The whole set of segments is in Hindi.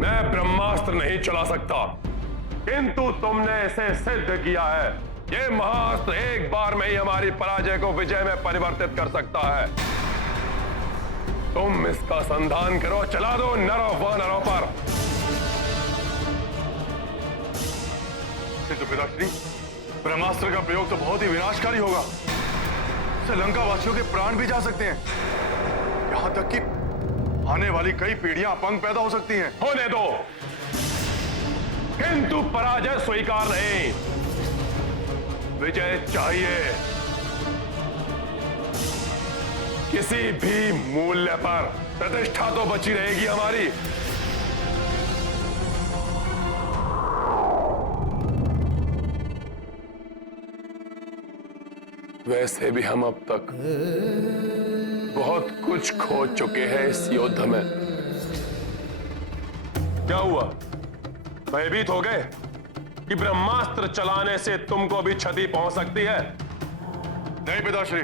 मैं ब्रह्मास्त्र नहीं चला सकता, किंतु तुमने इसे सिद्ध किया है। ये महाअस्त्र एक बार में ही हमारी पराजय को विजय में परिवर्तित कर सकता है। तुम इसका संधान करो, चला दो नरों व नरों पर। सिद्ध पिताश्री, ब्रह्मास्त्र का प्रयोग तो बहुत ही विनाशकारी होगा। श्रीलंका वासियों के प्राण भी जा सकते हैं, यहां तक कि आने वाली कई पीढ़ियां अपंग पैदा हो सकती हैं। होने दो, किंतु पराजय स्वीकार नहीं, विजय चाहिए, किसी भी मूल्य पर। प्रतिष्ठा तो बची रहेगी हमारी। वैसे भी हम अब तक बहुत कुछ खो चुके हैं इस युद्ध में। क्या हुआ, भयभीत हो गए कि ब्रह्मास्त्र चलाने से तुमको भी क्षति पहुंच सकती है? नहीं पिताश्री,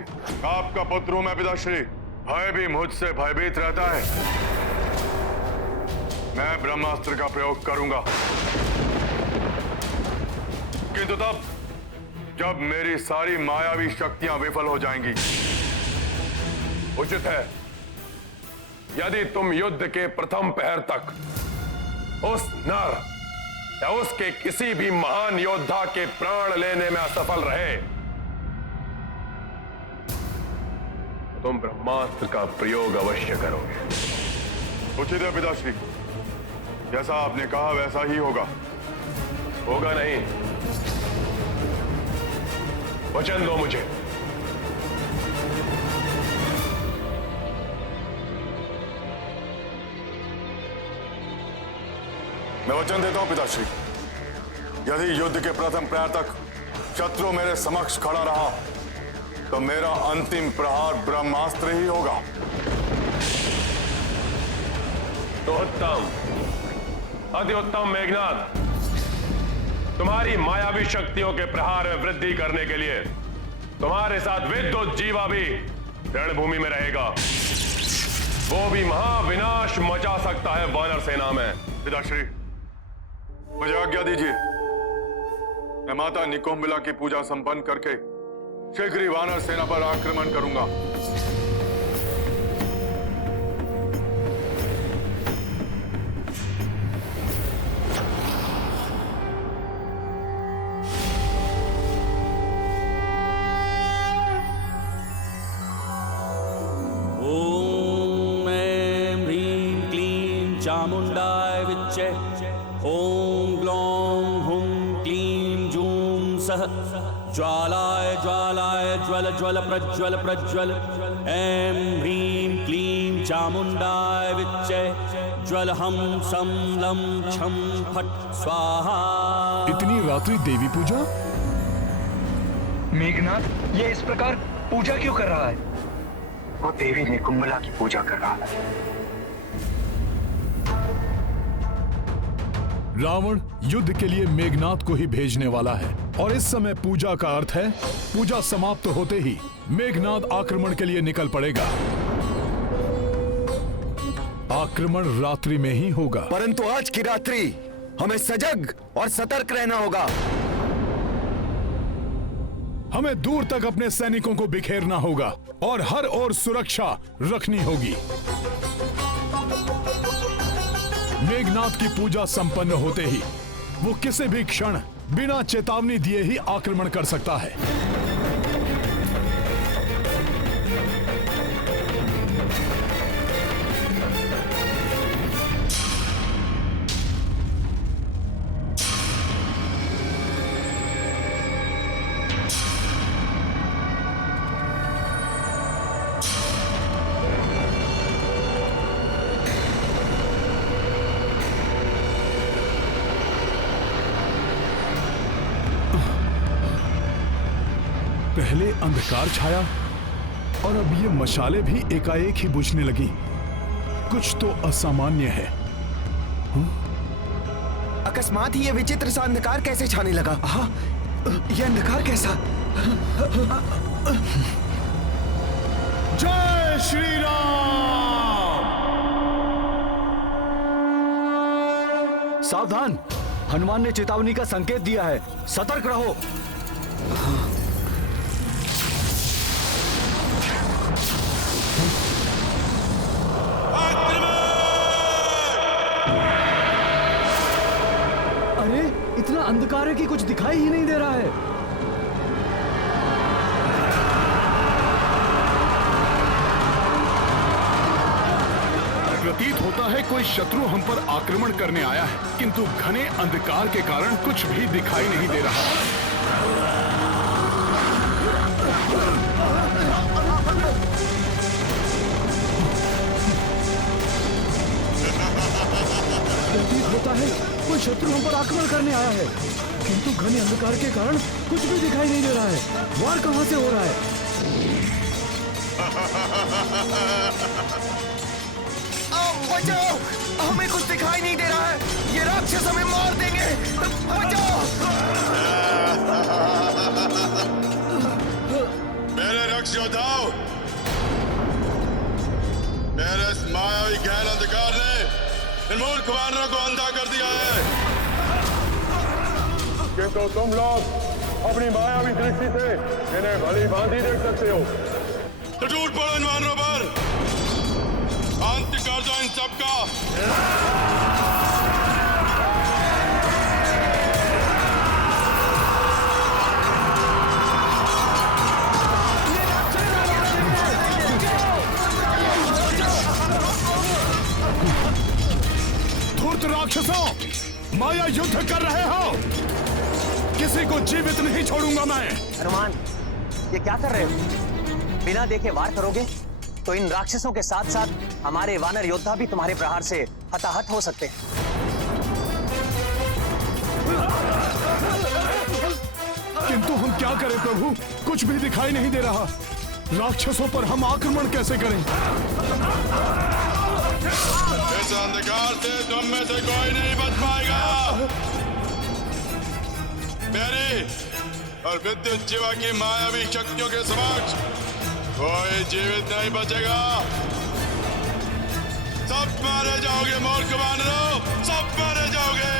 आपका पुत्र हूं मैं पिताश्री। भय भी मुझसे भयभीत रहता है। मैं ब्रह्मास्त्र का प्रयोग करूंगा, किंतु तब जब मेरी सारी मायावी शक्तियां विफल हो जाएंगी। उचित है, यदि तुम युद्ध के प्रथम पहर तक उस नर या उसके किसी भी महान योद्धा के प्राण लेने में असफल रहे, तो तुम ब्रह्मास्त्र का प्रयोग अवश्य करोगे। उचित है पिताश्री, जैसा आपने कहा वैसा ही होगा। होगा नहीं, वचन दो मुझे। मैं वचन देता हूं पिताश्री, यदि युद्ध के प्रथम प्रहार तक शत्रु मेरे समक्ष खड़ा रहा तो मेरा अंतिम प्रहार ब्रह्मास्त्र ही होगा। तो उत्तम, अति उत्तम मेघनाद। तुम्हारी मायावी शक्तियों के प्रहार में वृद्धि करने के लिए तुम्हारे साथ विद्युत जीवा भी रणभूमि में रहेगा। वो भी महाविनाश मचा सकता है वानर सेना में। पिताश्री, मुझे आज्ञा दीजिए, मैं माता निकोम्बिला की पूजा संपन्न करके शीघ्र ही वानर सेना पर आक्रमण करूंगा। चामुंडाय विच्चे ओम ग्लौं हुं क्लीं जूं सः ज्वालाय ज्वालाय ज्वल ज्वल प्रज्वल प्रज्वल ऐं ह्रीं क्लीं चामुंडाय विच्चे ज्वल हम सं लं छं फट् स्वाहा। इतनी रात्रि देवी पूजा? मेघनाथ ये इस प्रकार पूजा क्यों कर रहा है? वो देवी निकुंभला की पूजा कर रहा है। रावण युद्ध के लिए मेघनाथ को ही भेजने वाला है और इस समय पूजा का अर्थ है पूजा समाप्त होते ही मेघनाथ आक्रमण के लिए निकल पड़ेगा। आक्रमण रात्रि में ही होगा, परंतु आज की रात्रि हमें सजग और सतर्क रहना होगा। हमें दूर तक अपने सैनिकों को बिखेरना होगा और हर ओर सुरक्षा रखनी होगी। मेघनाथ की पूजा संपन्न होते ही वो किसी भी क्षण बिना चेतावनी दिए ही आक्रमण कर सकता है। पहले अंधकार छाया और अब ये मशालें भी एकाएक ही बुझने लगी। कुछ तो असामान्य है। अकस्मात ही ये विचित्र सा अंधकार कैसे छाने लगा? हाँ, ये अंधकार कैसा? जय श्री राम। सावधान, हनुमान ने चेतावनी का संकेत दिया है, सतर्क रहो। अरे इतना अंधकार है कि कुछ दिखाई ही नहीं दे रहा है। प्रतीत होता है कोई शत्रु हम पर आक्रमण करने आया है, किंतु घने अंधकार के कारण कुछ भी दिखाई नहीं दे रहा। प्रतीत होता है कोई शत्रु हम पर आक्रमण करने आया है, किंतु घने अंधकार के कारण कुछ भी दिखाई नहीं दे रहा है। वार कहां से हो रहा है? बचाओ, हमें कुछ दिखाई नहीं दे रहा है। ये राक्षस हमें मार देंगे। बचाओ। मेरे रक्ष योद्धाओं, मेरे इस मायावी गहन अंधकार ने इन मूर्ख वानरों को अंधा कर दिया है। किंतु तुम लोग अपनी मायावी दृष्टि से इन्हें भली भांति देख सकते हो। तो टूट पड़ो इन वानरों पर, अंत कर दो इन सबका। धूर्त राक्षसों, माया युद्ध कर रहे हो, किसी को जीवित नहीं छोड़ूंगा मैं। हनुमान, ये क्या कर रहे हो? बिना देखे वार करोगे तो इन राक्षसों के साथ साथ हमारे वानर योद्धा भी तुम्हारे प्रहार से हताहत हो सकते हैं। किंतु हम क्या करें प्रभु, कुछ भी दिखाई नहीं दे रहा। राक्षसों पर हम आक्रमण कैसे करें? इस अंधकार से तुम में से कोई नहीं बच पाएगा। मेरी और विद्युत जीवा की मायावी शक्तियों के समक्ष कोई जीवित नहीं बचेगा। सब मारे जाओगे मूर्ख वानरों, सब मारे जाओगे।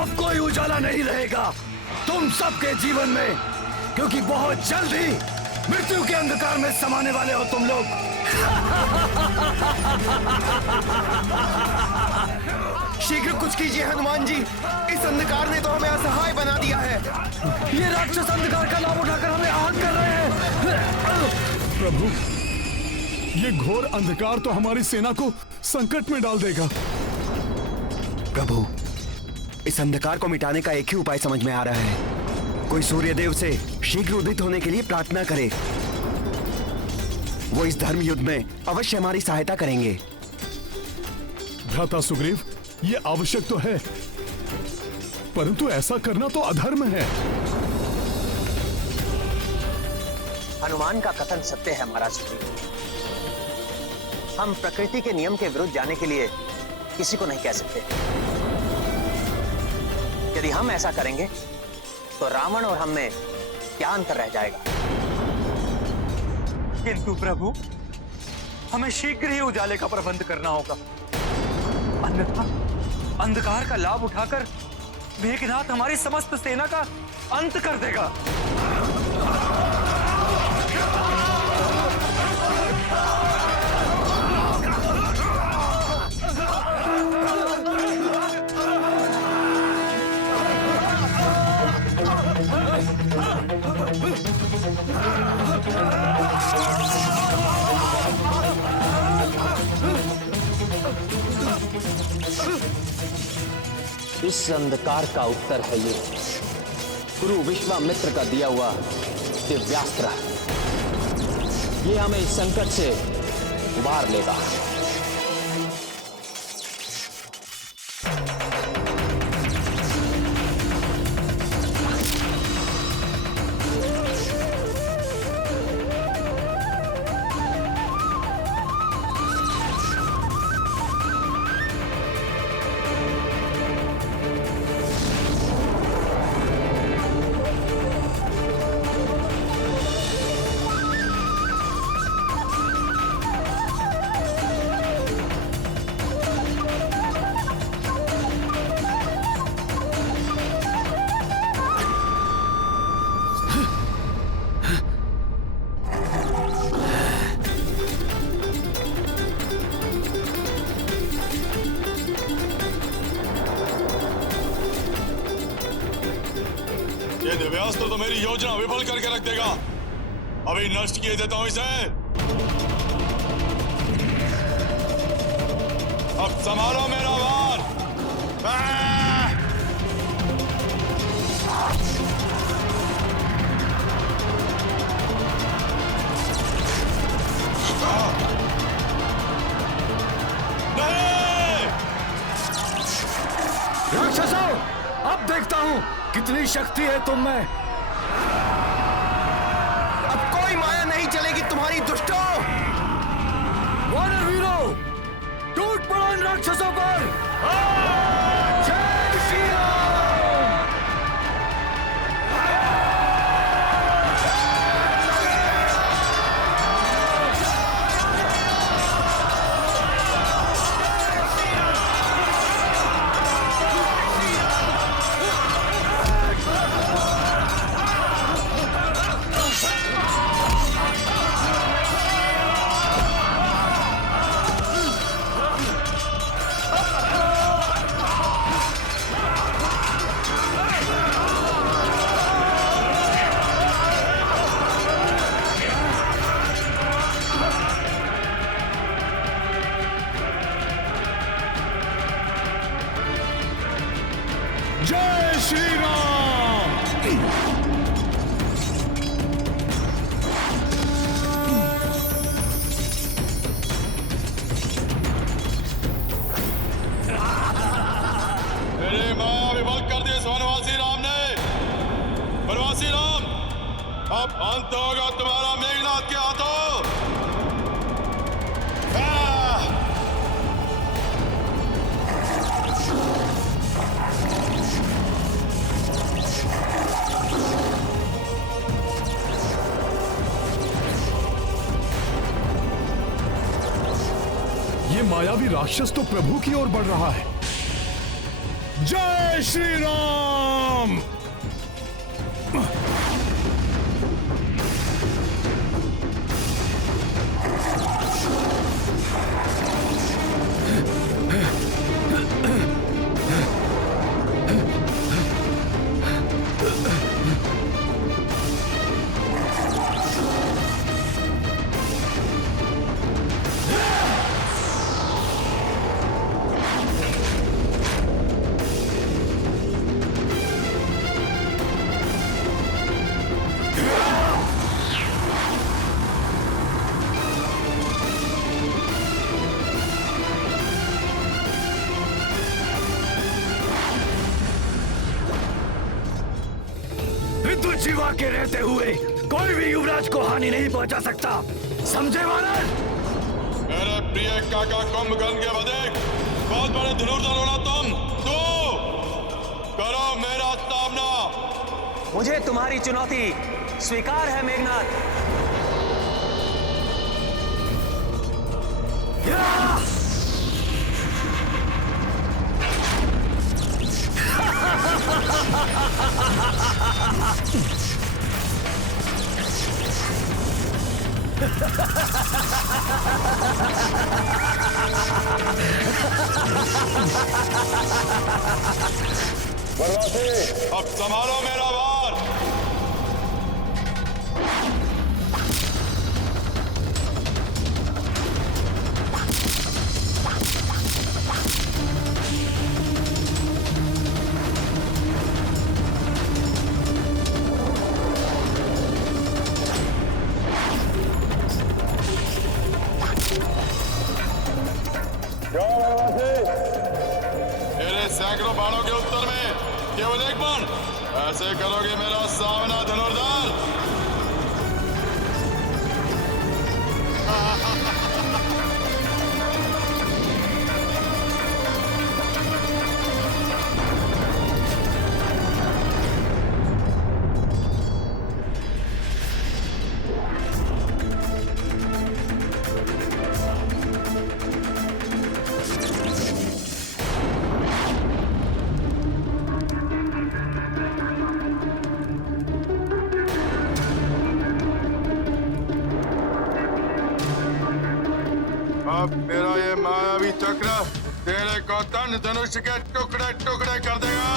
अब कोई उजाला नहीं रहेगा तुम सबके जीवन में, क्योंकि बहुत जल्द ही मृत्यु के अंधकार में समाने वाले हो तुम लोग। शीघ्र कुछ कीजिए हनुमान जी, इस अंधकार ने तो हमें असहाय बना दिया है। ये राक्षस अंधकार का लाभ उठाकर हमें आहत कर रहे हैं। प्रभु, ये घोर अंधकार तो हमारी सेना को संकट में डाल देगा। प्रभु, इस अंधकार को मिटाने का एक ही उपाय समझ में आ रहा है। कोई सूर्यदेव से शीघ्र उदित होने के लिए प्रार्थना करे। वो इस धर्म युद्ध में अवश्य हमारी सहायता करेंगे। भ्राता सुग्रीव, ये आवश्यक तो है, परंतु ऐसा करना तो अधर्म है। हनुमान का कथन सत्य है महाराज सुग्रीव। हम प्रकृति के नियम के विरुद्ध जाने के लिए किसी को नहीं कह सकते। यदि हम ऐसा करेंगे तो रावण और हम में क्या अंतर रह जाएगा। किंतु प्रभु, हमें शीघ्र ही उजाले का प्रबंध करना होगा, अन्यथा अंधकार का लाभ उठाकर मेघनाथ हमारी समस्त सेना का अंत कर देगा। इस अंधकार का उत्तर है ये गुरु विश्वामित्र का दिया हुआ दिव्यास्त्र। ये हमें इस संकट से उबार लेगा। अस्त्र तो मेरी योजना विफल करके रख देगा। अभी नष्ट किए देता हूं इसे। अब संभालो मेरा वार। राक्षसों, अब देखता हूं कितनी शक्ति है तुम में। अब कोई माया नहीं चलेगी तुम्हारी दुष्टों। वानर वीरों, टूट पड़ो इन राक्षसों पर। जय श्री राम। जय श्री राम। मेरे माया विफल कर दी इस वनवासी राम ने। वनवासी राम, अब अंत होगा तुम्हारा मेघनाथ के हाथों। ये मायावी राक्षस तो प्रभु की ओर बढ़ रहा है। जय श्री राम। विद्युत जीवा के रहते हुए कोई भी युवराज को हानि नहीं पहुंचा सकता, समझे वानर? मेरे प्रिय काका कुंभकर्ण के वधे बहुत बड़े धनुर्धर हो ना तुम। तो करो मेरा सामना। मुझे तुम्हारी चुनौती स्वीकार है मेघनाथ। वनवासी, अब संभालो मेरा वार। मेरे सैकड़ों बाणों के उत्तर में केवल एक बाण। ऐसे करोगे मेरा सामना धनुर्धर? अब मेरा ये मायावी चक्र तेरे को तन धनुष के टुकड़े टुकड़े कर देगा।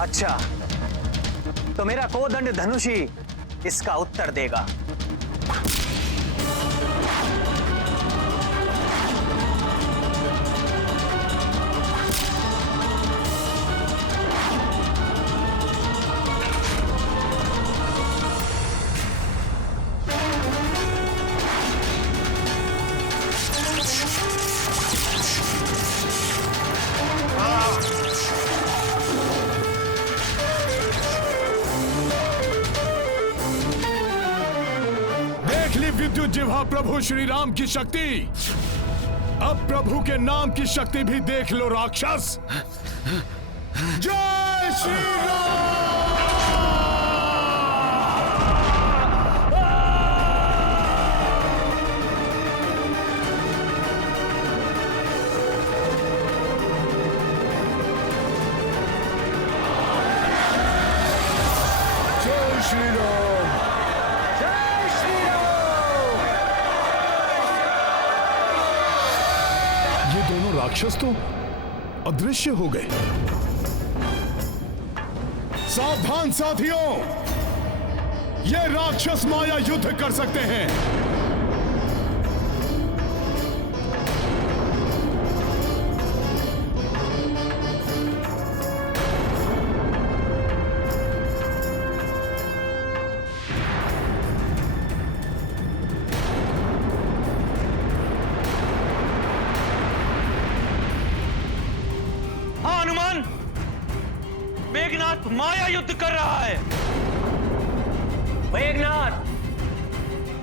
अच्छा, तो मेरा कोदंड धनुष ही इसका उत्तर देगा। विद्युत जिह्वा प्रभु श्री राम की शक्ति। अब प्रभु के नाम की शक्ति भी देख लो राक्षस। जय श्री राम। जय श्री राम। दोनों राक्षस तो अदृश्य हो गए। सावधान साथियों, ये राक्षस माया युद्ध कर सकते हैं। मेघनाथ माया युद्ध कर रहा है। मेघनाथ,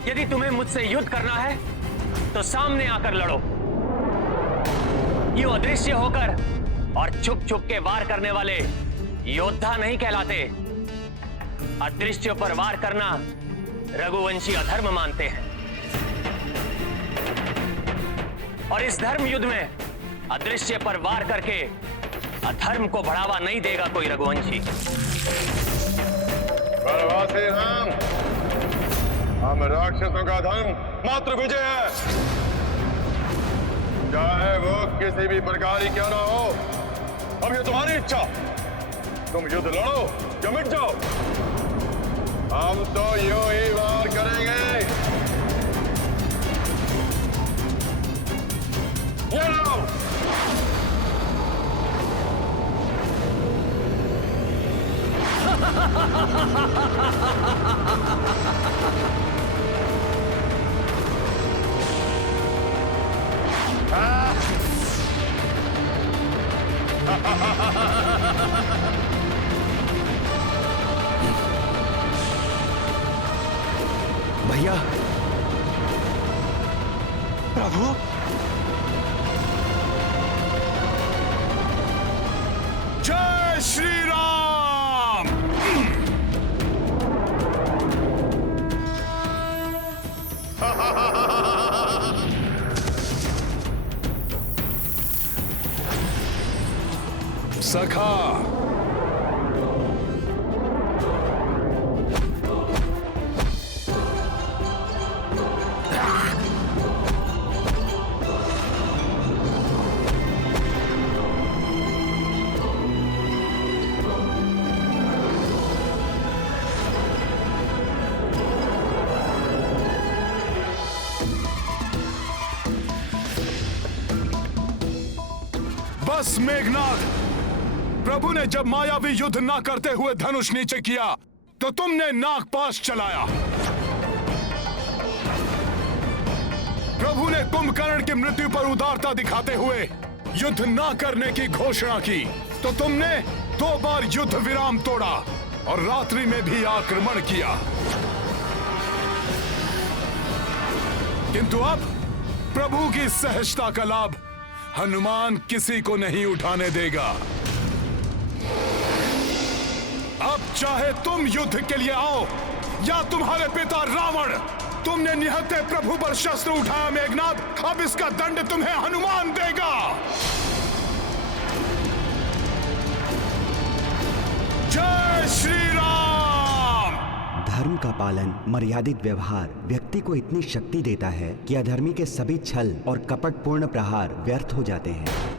यदि तुम्हें मुझसे युद्ध करना है तो सामने आकर लड़ो। यूं अदृश्य होकर और छुप छुप के वार करने वाले योद्धा नहीं कहलाते। अदृश्य पर वार करना रघुवंशी अधर्म मानते हैं, और इस धर्म युद्ध में अदृश्य पर वार करके अधर्म को बढ़ावा नहीं देगा कोई रघुवंशी। वनवासी राम, हम राक्षसों का धर्म मात्र विजय है, चाहे वो किसी भी प्रकार ही क्यों ना हो। अब ये तुम्हारी इच्छा, तुम युद्ध लड़ो या मिट जाओ। हम तो यूं ही वार करेंगे। ये लो। भैया, प्रभु, जय श्री राम। सखा, बस मेघनाथ, प्रभु ने जब मायावी युद्ध ना करते हुए धनुष नीचे किया तो तुमने नागपाश चलाया। प्रभु ने कुंभकर्ण की मृत्यु पर उदारता दिखाते हुए युद्ध ना करने की घोषणा की तो तुमने 2 बार युद्ध विराम तोड़ा और रात्रि में भी आक्रमण किया। किंतु अब प्रभु की सहजता का लाभ हनुमान किसी को नहीं उठाने देगा। अब चाहे तुम युद्ध के लिए आओ या तुम्हारे पिता रावण, तुमने निहत्थे प्रभु पर शस्त्र उठाया मेघनाथ, अब इसका दंड तुम्हें हनुमान देगा। जय श्री राम। धर्म का पालन, मर्यादित व्यवहार व्यक्ति को इतनी शक्ति देता है कि अधर्मी के सभी छल और कपटपूर्ण प्रहार व्यर्थ हो जाते हैं।